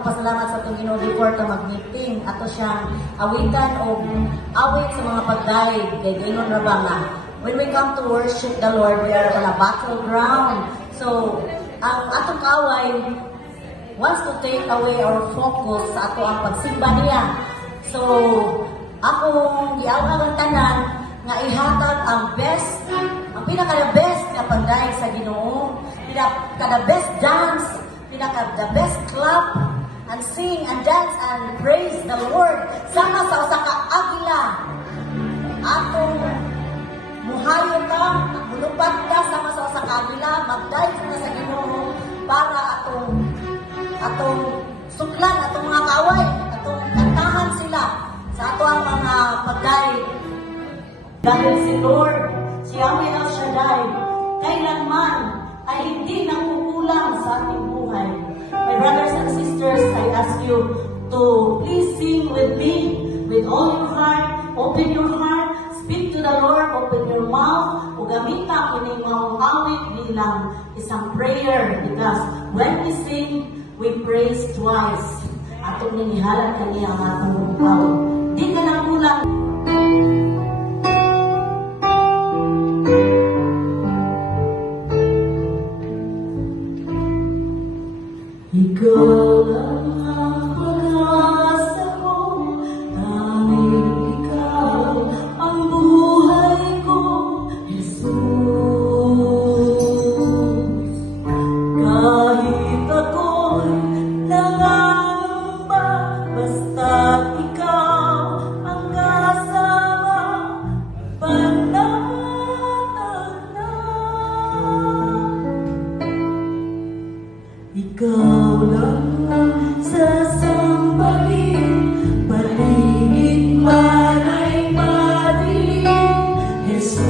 magpasalamat sa itong Ginoo before ka mag-meeting. Ato siyang awitan o awit sa mga pagdaig. Kaya ganoon na ba nga? When we come to worship the Lord, we are on a battleground. So, ang atong kaaway wants to take away our focus sa ato ang pagsimba niya. So, akong giawag ang tanan nga ihatag ang best, ang pinaka-best na pagdaig sa Ginoo, pinaka-best dance, pinaka-the best clap, and sing and dance and praise the Lord. Sama sa usa ka agila. Atong muhayo ka, mulupat ka sama sa usa ka agila, magdaig ka sa Ginoo para atong suklan, atong mga kaaway, atong kantahan sila sa ato ang mga pagdaig. Dahil si Lord, si Yahweh El Shaddai, kailanman ay hindi nangkukulang sa ating buhay. My brothers and sisters, I ask you to please sing with me, with all your heart, open your heart, speak to the Lord, open your mouth, o gamita kining mga awit bilang isang prayer, because when we sing, we praise twice. Atong ninihalan kaniya ang atong awit. Di ka na kulang. Ikaw lang ang pag-asa ko, tanging ikaw ang buhay ko, Jesus. Kahit ako'y nangangamba, basta't ikaw ang kasama, panatag na. Ikaw lang ang sasambahin, paligid man ay madilim, Jesus.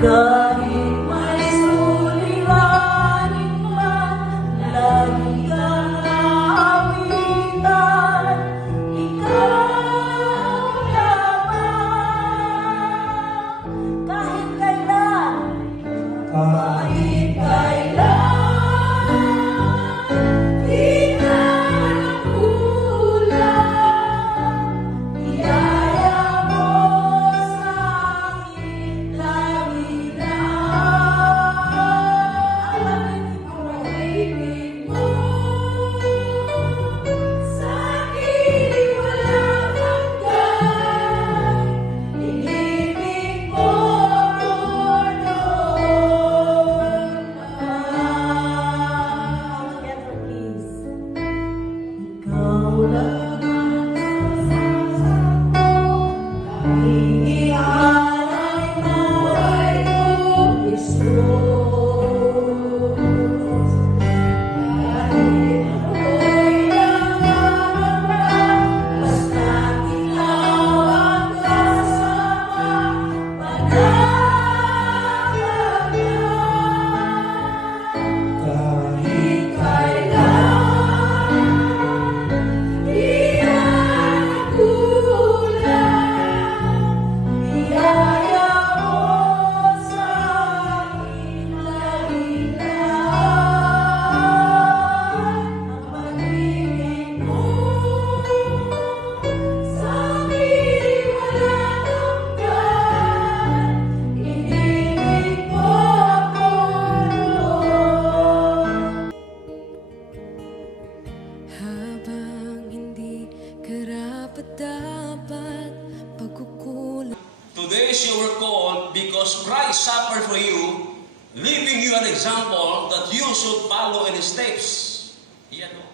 Kahit may suliranin man, lagi kang aawitan, ikaw lamang. Kahit kailan, kahit kailan, di ka nagkulang. Biyaya mo sa akin lagi lang. Ang ibig mo sa akin walang hanggan. Inibig mo ako noon pa. Together, please. Ikaw lang ang sasama ko, iihalay buhay ko, Jesus. Kahit ako'y nangangamba, basta't ikaw ang kasama, panatag na. Kahit kailan, di ka nagkulang. Biyaya mo sa akin lagi lang. Ang pag-ibig mo sa akin walang hanggan. Inibig mo ako noon. Habang hindi karapat-dapat pagkukulang. Today is your call because Christ suffered for you, leaving you an example that you should follow in His steps. Yan o.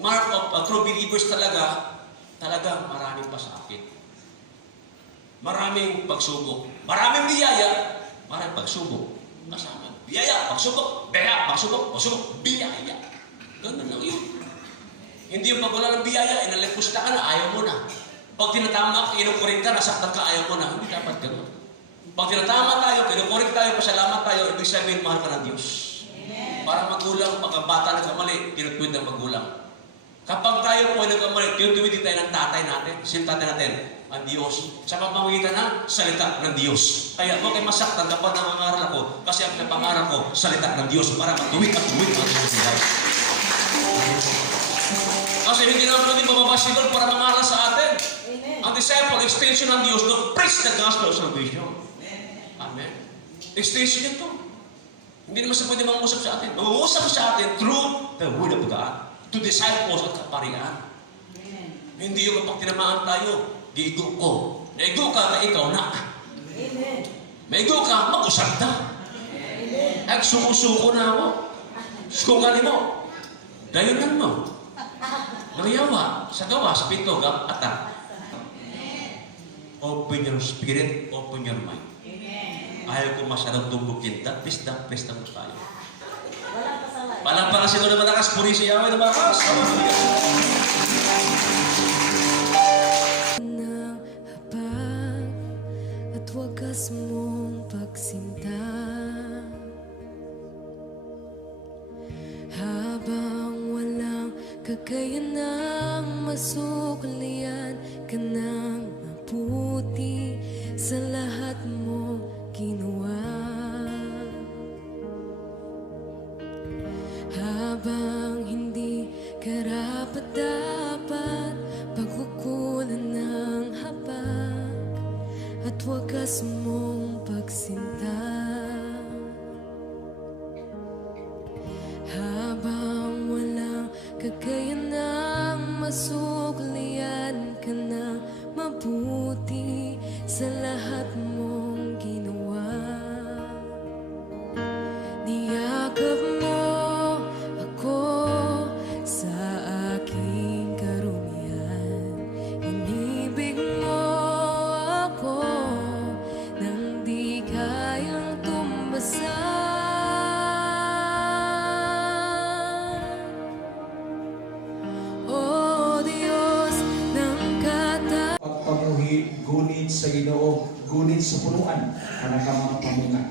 Mark of true believers talaga maraming pasakit. Maraming pagsubok. Maraming biyaya, maraming pagsubok. Kasama. Biyaya, pagsubok. Biyaya. Ganun lang yun. Hindi yung pag wala ng biyaya, inalipusta ka na, ayaw mo na. Pag tinatama ka, kinukuring ka, nasaktan ka, ayaw mo na. Hindi dapat ganun. Pag tinatama tayo, kinukuring tayo, pasalamat tayo, ibig sabihin, mahal ka ng Diyos. Para magulang, pagka bata nagkamali, kinukwid ng magulang. Kapag tayo po ay nagkamali, tinutuwid tayo ng tatay natin. Sino tatay natin? Ang Diyos. Sa pamamagitan ng salita ng Diyos. Kaya huwag kayo masaktan kapag nangangaral ako. Kasi ang pangarap ko, salita ng Diyos para matuwid at tuwid ang Diyos nila. Kasi hindi naman pwede mababa si Lord para mangaral sa atin. Amen. Ang disciple, extension ng Diyos to preach the gospel of salvation. Amen. Extension ito. Hindi naman siya pwede mangusap sa atin. Mangusap sa atin through the Word of God to disciples at kaparian. Hindi yung kapag tinamaan tayo, gigo ko. Naigo ka na ikaw na. Amen. Maigo ka, mag-usap na. Ay, sumusuko na ako. Sukugan mo. Dayonan mo. Nangyyawa, sa gawa, sa pito, ata. Open your spirit, open your mind. Ayaw ko masyadong tumbukin. Please lang po tayo. Walang kasalanan. Palampakan siguro na malakas, puri si Yahweh na malakas. Hallelujah. ng habag at wagas mong pagsinta. Habang walang kakayanang masuklian ka ng mabuti sa lahat mong ginawa. Habang hindi karapat-dapat pagkukulan ng habag at wagas mong pagsinta. Habang walang kakayanang masuklian ka ng mabuti sa lahat mong ginawa. Niyakap mo ako sa aking karumihan. Inibig mo ako nang di kayang tumbasan. O Diyos ng kata Pagpamuhi, gunit sa Ginoo, gunit sa punuan, para ka mga pamunga.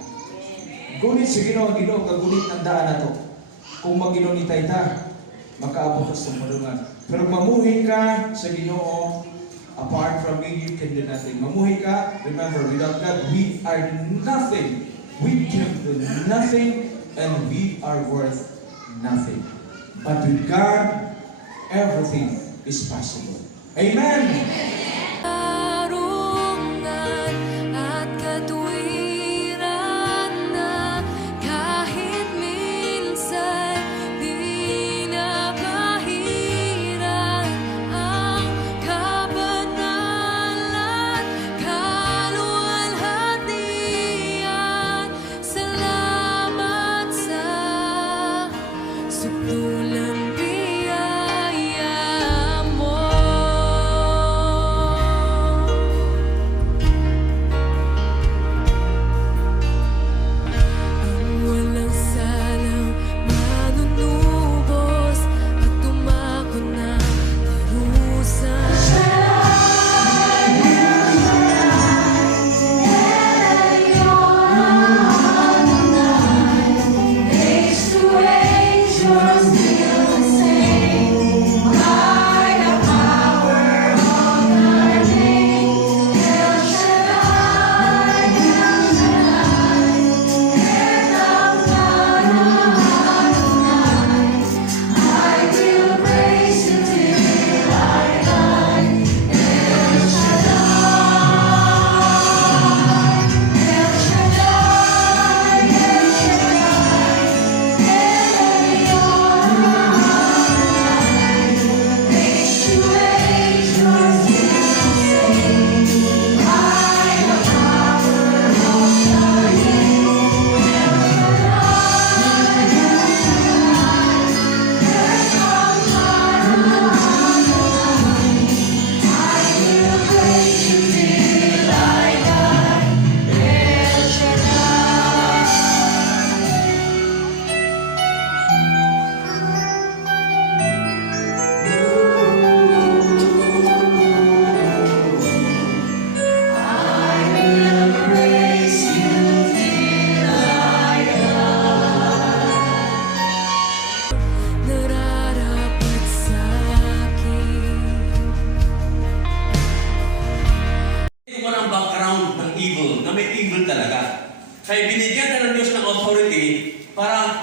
Gunit sa Ginoo, kagunit ng daan na to. Kung maginunitay ta, makaabot sa malungan. Pero mamuhi ka sa Ginoo, apart from me, you can do nothing. Mamuhi ka, remember, without God, we are nothing. We can do nothing, and we are worth nothing. But with God, everything is possible. Amen! karungan at katwiran na kahit minsan di nakahiran ang kabanalan, kaluwalhatian. Salamat sa sutulang biyaya mo.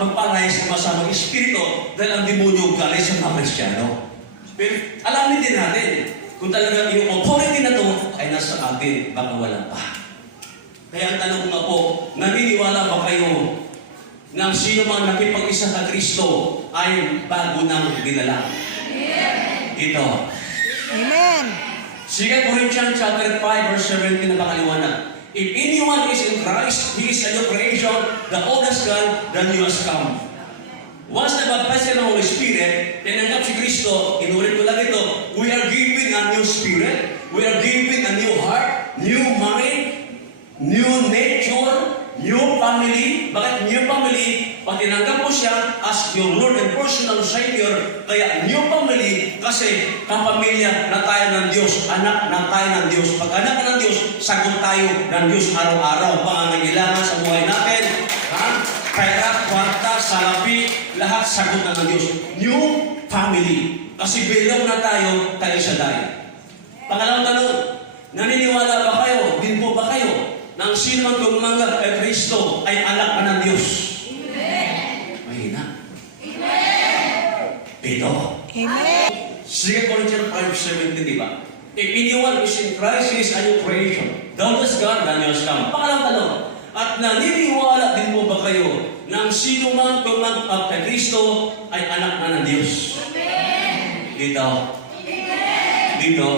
magpalay sa masamang espiritu dahil ang demonyo galing sa mga Kristiyano. Pero alamin din natin, kung talaga yung authority na to ay nasa atin, baka wala pa. Kaya ang tanong ko nga po, naniniwala ba kayo na sino mang nakipag-isa sa Kristo ay bago nang dinala? Ito. Amen. 2 Corinthians chapter 5 verse 17 na pakaliwanag. If anyone is in Christ, he is a new creation, the old has gone, the new has come. Once nabaptize ng Holy Spirit, tinanggap si Kristo, inulit ko lang ito, we are given a new spirit, we are given a new heart, new mind, new nature, new family. Bakit new family? Pag tinanggap mo siya as your Lord and personal Savior, kaya new family kasi kapamilya na tayo ng Diyos, anak na tayo ng Diyos. Pag anak ng Diyos, sagot tayo ng Diyos araw-araw. Pangangailangan sa buhay natin, pera, kwarta, salapi, lahat sagot na ng Diyos. New family. Kasi belong na tayo kay Shaddai. Pangalawang tanong, naniniwala ba kayo, din po ba kayo, na ang sino man tumanggap kay Kristo ay anak na ng Diyos? Mahina. Ito. Amen. 2 Corinthians 5:17, di ba? If anyone is in Christ, he is a new creation. Thou hast gone, the new has come. Pangalawang tanong, at naniniwala din mo ba kayo na ang sino man tumanggap kay Kristo ay anak na ng Diyos? Dito. Dito.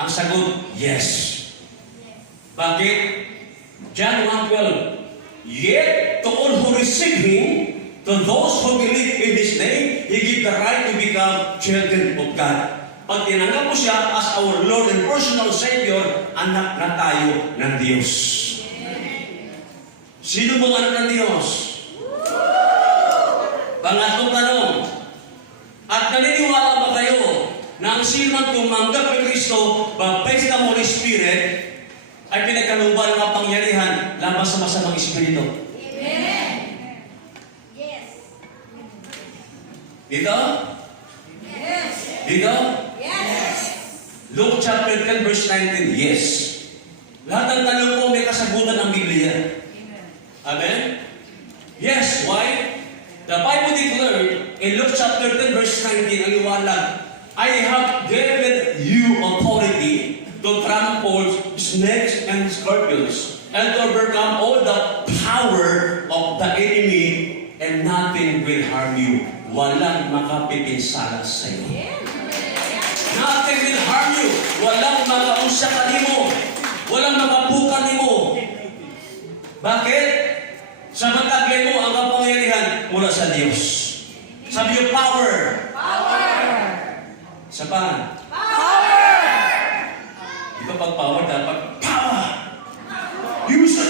Ang sagot, yes. Bakit? John 1:12. Yet to all who receive Him, to those who believe in His name, He give the right to become children of God. Pag tinanggap mo siya as our Lord and personal Savior, anak na tayo ng Diyos. Sino bang anak ng Diyos? Pangatlong tanong, at naniniwala ba kayo na ang sino man tumanggap kay Kristo, baptized ng Holy Spirit, ay pinagkalooban ng kapangyarihan laban sa masamang espiritu? Amen. Yes. Dito? Yes. Dito? Yes. Luke chapter 10 verse 19, yes. Lahat ng tanong ko may kasagutan ng Biblia. Amen? Yes, why? The Bible declared in Luke chapter 10 verse 19, ang iwalag, I have given you authority to trample snakes and scorpions and to overcome all the power of the enemy, and nothing will harm you. Walang makapipinsala sa iyo. Nothing will harm you. Walang makaunsakan mo. Walang makapukan mo. Bakit? Samantaglay mo ang kapangyarihan mula sa Diyos. Sabi yung power. Power. Sa pa? Power. Di ba pag power, dapat power. Use